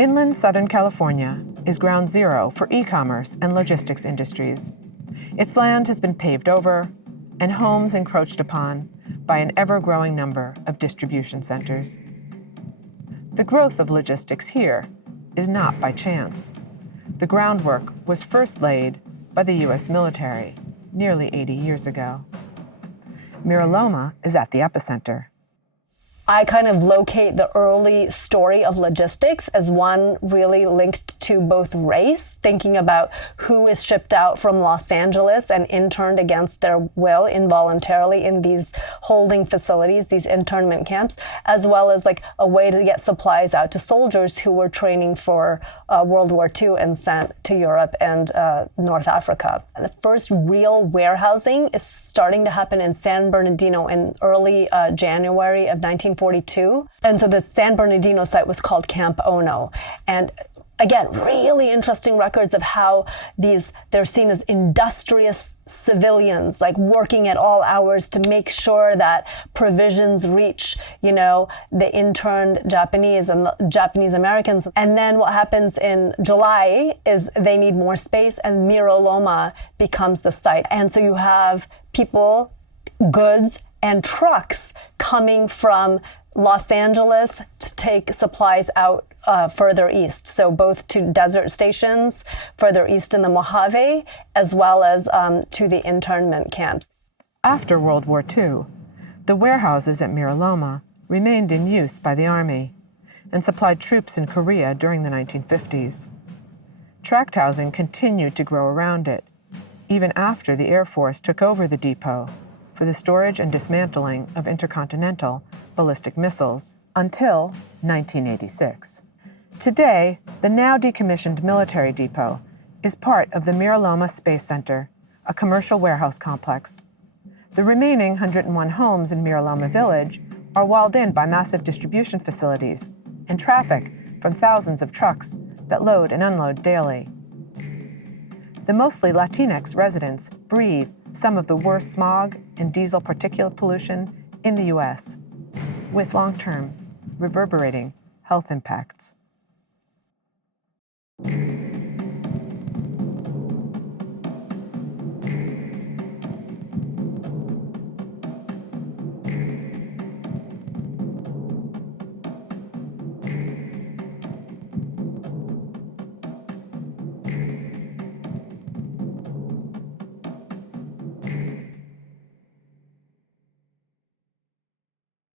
Inland Southern California is ground zero for e-commerce and logistics industries. Its land has been paved over and homes encroached upon by an ever-growing number of distribution centers. The growth of logistics here is not by chance. The groundwork was first laid by the U.S. military nearly 80 years ago. Mira Loma is at the epicenter. I kind of locate the early story of logistics as one really linked to both race, thinking about who is shipped out from Los Angeles and interned against their will involuntarily in these holding facilities, these internment camps, as well as like a way to get supplies out to soldiers who were training for World War II and sent to Europe and North Africa. The first real warehousing is starting to happen in San Bernardino in early January of 1942. And so the San Bernardino site was called Camp Ono. And again, really interesting records of how they're seen as industrious civilians, like working at all hours to make sure that provisions reach, the interned Japanese and the Japanese Americans. And then what happens in July is they need more space and Mira Loma becomes the site. And so you have people, goods, and trucks coming from Los Angeles to take supplies out further east. So both to desert stations further east in the Mojave, as well as to the internment camps. After World War II, the warehouses at Mira Loma remained in use by the Army and supplied troops in Korea during the 1950s. Tract housing continued to grow around it, even after the Air Force took over the depot for the storage and dismantling of intercontinental ballistic missiles until 1986. Today, the now decommissioned military depot is part of the Mira Loma Space Center, a commercial warehouse complex. The remaining 101 homes in Mira Loma Village are walled in by massive distribution facilities and traffic from thousands of trucks that load and unload daily. The mostly Latinx residents breathe some of the worst smog and diesel particulate pollution in the U.S., with long-term, reverberating health impacts.